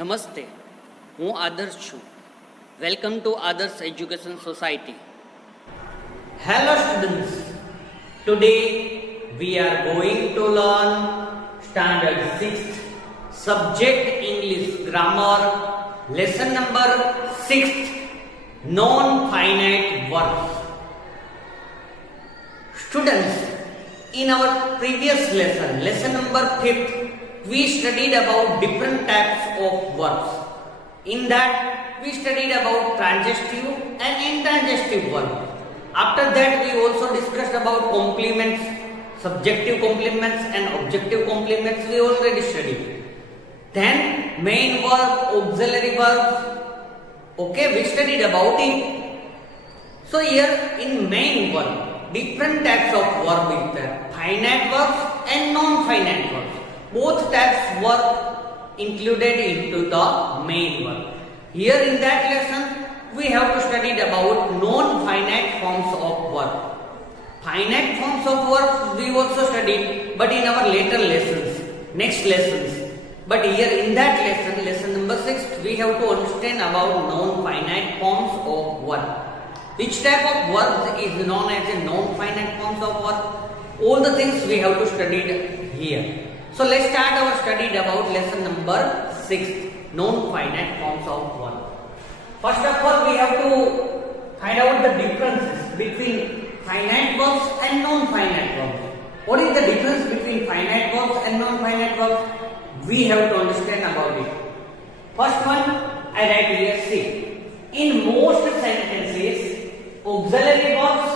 નમસ્તે, હું આદર્શ છું. વેલકમ ટુ આદર્શ education society. Hello students, today we are going to learn standard 6th subject English grammar lesson number 6th non-finite verbs. Students, in our previous lesson number 5th, we studied about different types of verbs. In that we studied about transitive and intransitive verbs. After that, we also discussed about complements, subjective complements and objective complements. We already studied. Then main verb, auxiliary verbs. Okay, we studied about it. So here in main verb, different types of verb is there. Finite verbs and non-finite verbs. Both types were included into the main verb. Here in that lesson, we have to study about non-finite forms of verb. Finite forms of verbs we also studied, but in our later lessons, next lessons. But here in that lesson number 6, we have to understand about non-finite forms of verb. Which type of verbs is known as a non-finite forms of verb? All the things we have to study here. So let's start our study about lesson number 6, non-finite forms of verb. First of all, we have to find out the differences between finite verbs and non-finite verbs. What is the difference between finite verbs and non-finite verbs? We have to understand about it. First one, I write here C. In most sentences, auxiliary verbs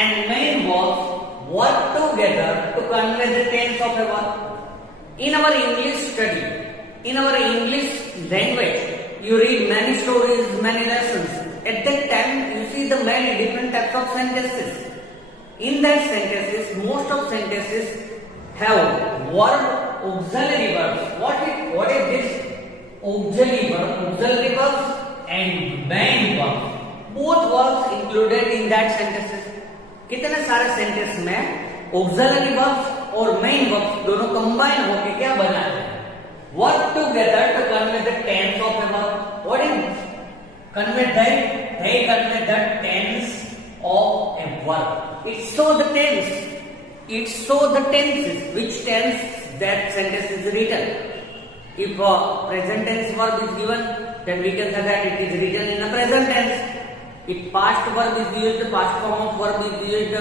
and main verbs work together to convey the tense of a verb. In our English study, in our English language, you read many stories, many lessons. At that time, you see the many different types of sentences. In that sentences, most of sentences have verb, auxiliary verbs. What is this? Auxiliary verbs and main verbs. Both verbs included in that sentences. कितने सारे sentence में auxiliary verbs और main verbs दोनों combine होकर क्या बनाते हैं? Work together to convey the tense of a verb. What is convey that? They convey the tense of a verb. It show the tense. It show the tenses. Which tense that sentence is written. If a present tense verb is given, then we can say that it is written in a present tense. If past verb is used, past form of verb is used,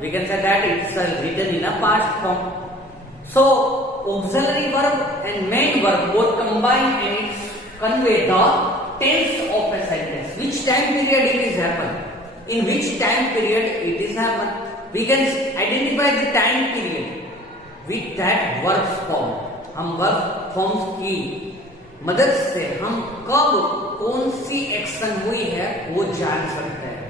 we can say that it is written in a past form. So auxiliary verb and main verb both combine and it convey the tense of a sentence. Which time period it is happen? In which time period it is happen? We can identify the time period with that verb form. हम verb forms की मदद से हम कब कौन सी action हुई है वो जान सकते हैं.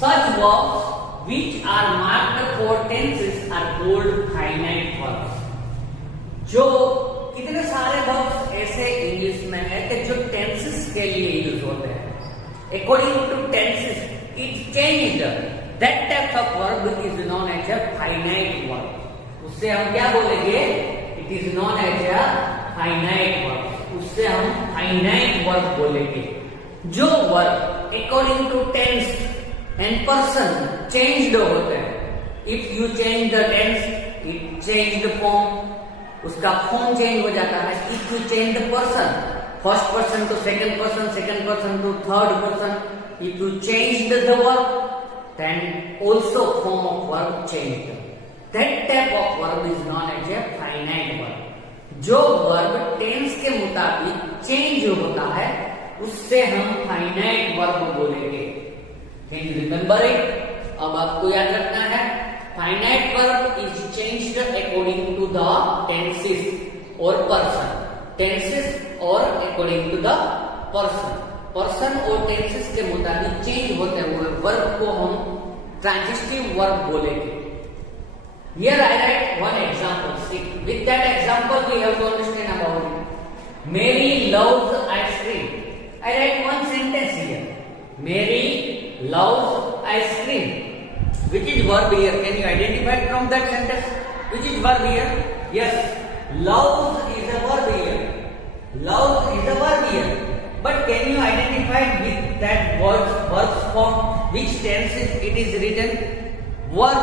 Such verbs which are marked for tenses are called finite verbs. जो कितने सारे verbs ऐसे इंग्लिश में है कि जो tenses के लिए यूज होते हैं. According to tenses, it changed. That type of verb is known as a finite verb. उससे हम क्या बोलेंगे? It is known as a finite verb. उससे हम finite verb बोलेंगे. जो verb according to tense and person changed होते हैं. If you change the tense, it change the form. उसका form change हो जाता है. If you change the person, first person to second person to third person, if you change the verb, then also form of verb changed. That type of verb is known as a finite verb. जो verb tense के मुताबिक change होता है, उससे हम finite verb बोलेंगे. Can you remember it? अब आपको याद रखना है. Finite verb is changed according to the tenses or person. Tenses or according to the person. Person और tenses के मुताबिक change होते हुए verb को हम transitive verb बोलेंगे. Here I write one example. See, with that example we have to understand about it. Mary loves ice cream. I write one sentence here. Mary loves ice cream. Which is verb here? Can you identify from that sentence? Which is verb here? Yes. Loves is a verb Loves is a verb here. But can you identify with that verb's form? Which tense it is written? Verb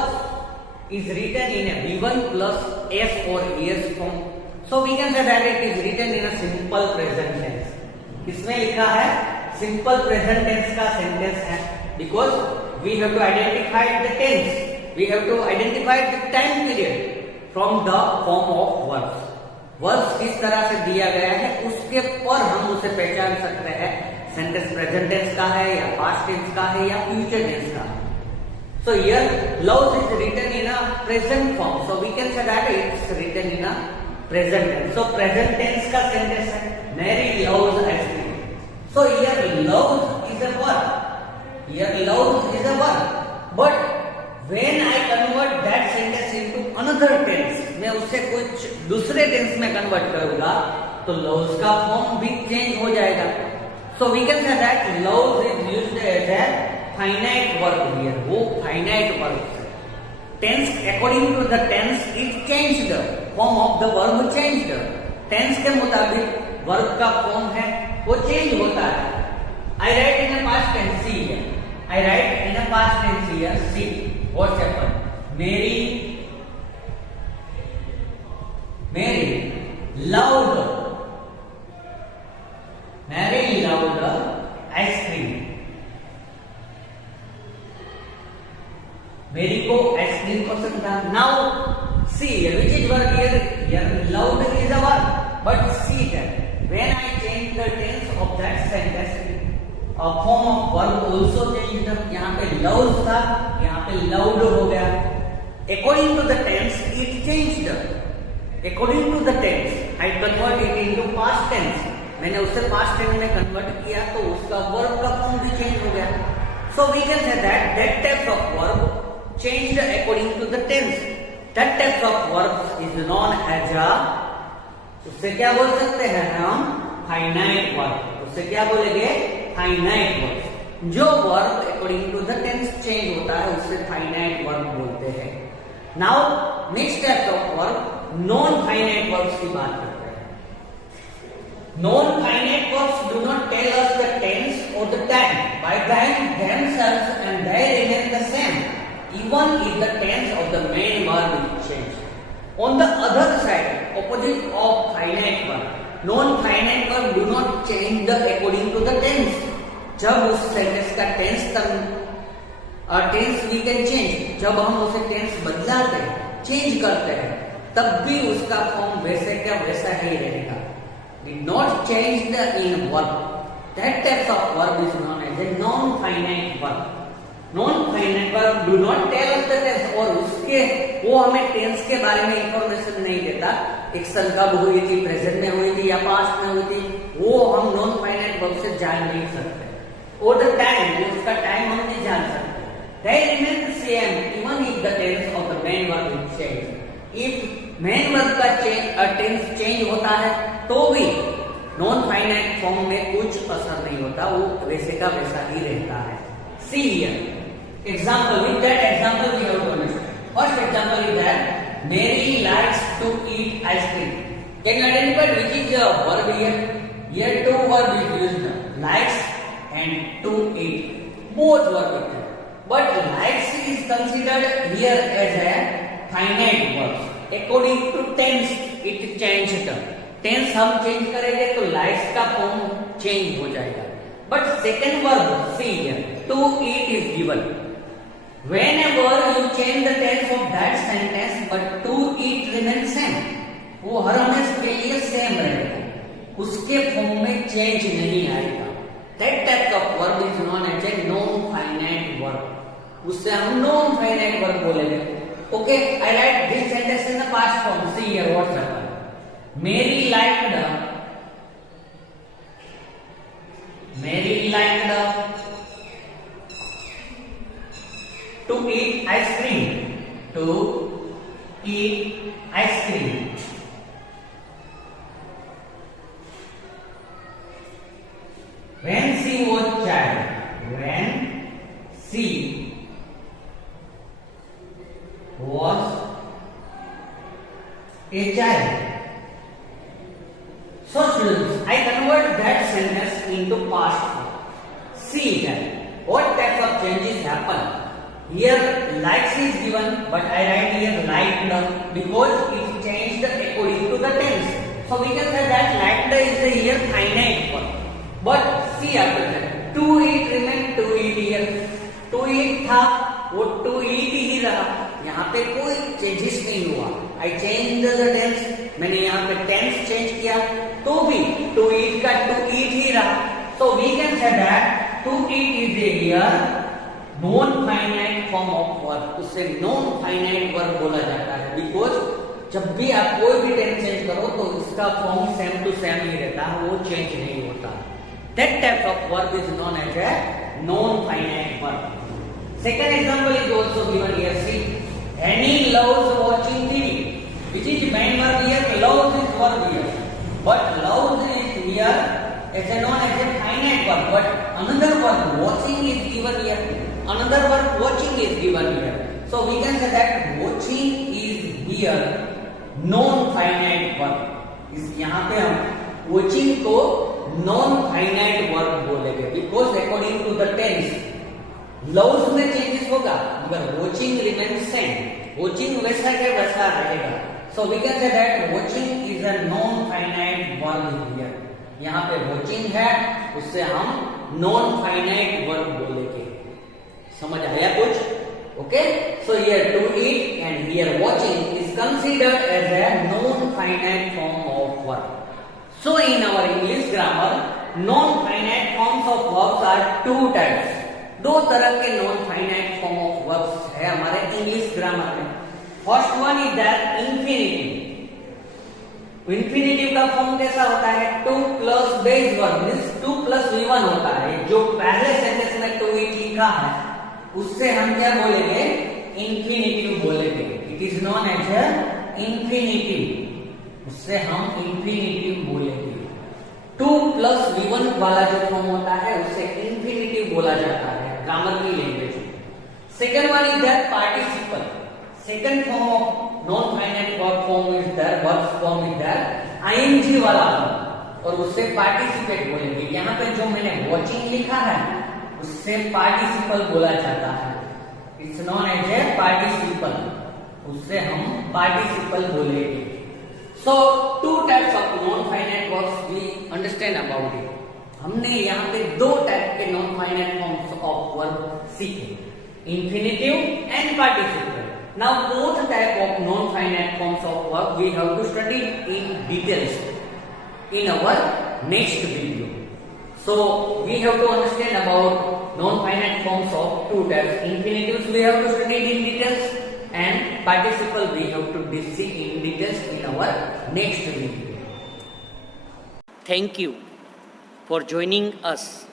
is written in a V1 plus S or ES form. So we can say that it is written in a simple present tense. इसमें लिखा है simple present tense का sentence है, because we have to identify the tense. We have to identify the time period from the form of verbs. Verbs किस तरह से दिया गया है उसके पर हम उसे पहचान सकते हैं सेंटेंस प्रेजेंट टेंस का है या पास्ट टेंस का है या फ्यूचर टेंस का है. So here loves is written in a present form. So we can say that it's written in a present tense. So present tense का sentence है Mary loves ice cream. So here loves is a verb. Here loves is a verb. But when I convert that sentence into another tense, मैं उसे कुछ दूसरे tense में convert करूंगा तो loves का फॉर्म भी चेंज हो जाएगा. So we can say that loves is used as a finite verb here. वो finite verb है. Tense according to the tense it changed. Form of the verb changed. Tense के मुताबिक verb का form है वो change होता है. I write in a past tense see here. I write in a past tense here see. What's happened? Mary loved ice cream. मेरी को ice cream पसंद था. Now see which is verb here? Here loved is a verb, but see that when I change the tense of that sentence, a form of verb also changed. यहाँ पे loves था, यहाँ पे loved हो गया. According to the tense it changed. According to the tense I convert it into past tense. मैंने उसे past tense में convert किया तो उसका verb का form भी change हो गया. So we can say that that type of verb changed according to the tense. That type of verb is known as a, उससे क्या बोल सकते हैं हम? Finite verb. उससे क्या बोलेंगे? Finite verb. जो verb according to the tense change होता है उससे finite verb बोलते हैं. Now next type of verb non-finite verbs की बात करते हैं. Non-finite verbs do not tell us the tense or the time by themselves and they remain the same even if the tense of the main verb is changed. On the other side, opposite of finite verb, non-finite verb do not change according to the tense. जब उस sentence का tense we can change, जब हम उसे tense बदलाते हैं, change करते हैं, तब भी उसका फॉर्म वैसे का वैसा ही रहेगा. Did not change the in verb. That type of verb is known as a non-finite verb. Non-finite verb do not tell us the tense, और उसके वो हमें टेंस के बारे में इंफॉर्मेशन नहीं देता. एक्शन कब हुई थी, प्रेजेंट में हुई थी या पास्ट में हुई थी, वो हम नॉन-फाइनाइट वर्ब से जान नहीं सकते. और द टाइम, उसका टाइम हम नहीं जान सकते. They remain the same even if the tense of the main verb is changed. If main verb का टेंस चेंज होता है तो भी नॉन फाइनाइट फॉर्म में कुछ असर नहीं होता, वो वैसे का वैसा ही रहता है. See here. Example. With that example we have to understand. First example is that Mary likes to eat ice cream. Can you identify which is the verb here? Here two verb is used. Likes and to eat. Both verb is there. But likes is considered here as a finite verb. According to tense it changed. Tense हम change करेंगे तो likes का form change हो जाएगा. But second verb see to eat is given. Whenever you change the tense of that sentence, but to eat remains same. वो हर हमेशा के लिए सेम रहेगा, उसके फॉर्म में चेंज नहीं आएगा. That type of verb is known as a non-finite verb. उससे हम non-finite verb बोलेंगे. Okay, I write this sentence in the past form. See here what's happened. Mary liked to eat ice cream. To eat ice cream. When she was child. When she was a child. that sentence into past form. See that what types of changes happen. Here likes is given, but I write here liked because it changed according to the tense. So we can say that liked is a here finite verb. But see after that, to eat remain to eat here. To eat था वो to eat ही रहा. यहाँ पे कोई changes नहीं हुआ. I changed the tense. मैंने यहाँ पे tense चेंज किया तो भी to eat का to eat ही रहा. So we can say that to eat is a here non finite form of verb. उससे नॉन फाइनाइट वर्ब बोला जाता है बिकॉज जब भी आप कोई भी टेंस चेंज करो तो इसका फॉर्म सेम टू सेम ही रहता है, वो चेंज नहीं होता. That type of verb is known as a non finite verb. Second example is also given here. See Annie loves watching TV, which is main verb here. Loves is verb here, but loves is here as a known as a finite verb, but another verb watching is given here. Another verb watching is given here. So we can say that watching is here non-finite verb. इस यहाँ पे हम watching को non-finite verb बोलेंगे because according to the tense loves में changes होगा मगर watching remains same. Watching वैसा के वैसा रहेगा. So we can say that watching is a non-finite verb here. यहाँ पे वॉचिंग है उससे हम नॉन फाइनाइट वर्ब बोलेंगे. समझ आया कुछ? Okay. So here to eat and here watching is considered as a non finite form of verb. So in our English grammar non finite forms of verbs are two types. दो तरह के non finite form of verbs है हमारे English grammar में. First one is that infinitive. Infinitive का form कैसा होता है? To plus base verb means to plus v1 होता है. जो पहले सेंटेंस में टू इट लिखा है उससे हम क्या बोलेंगे? इंफिनिटिव बोलेंगे. It is known as a infinitive. उससे हम इंफिनिटिव बोलेंगे. टू प्लस v1 वाला जो फॉर्म होता है उससे इंफिनिटिव बोला जाता है ग्रामर की लैंग्वेज में. Second one is that participle. Second form of non-finite verb form is there. Verb form is there. ing वाला और उससे पार्टिसिपेट बोलेंगे. यहाँ पे जो मैंने watching लिखा है उससे पार्टिसिपल बोला जाता है. It's known as a participle. उससे हम पार्टिसिपल बोलेंगे. So two types of non-finite verbs we understand about it. हमने यहाँ पे दो टाइप के non-finite forms of verb सीखे, infinitive and participle. Now both type of non-finite forms of verb we have to study in details in our next video. So we have to understand about non-finite forms of two types. Infinitives we have to study in details and participle we have to see in details in our next video. Thank you for joining us.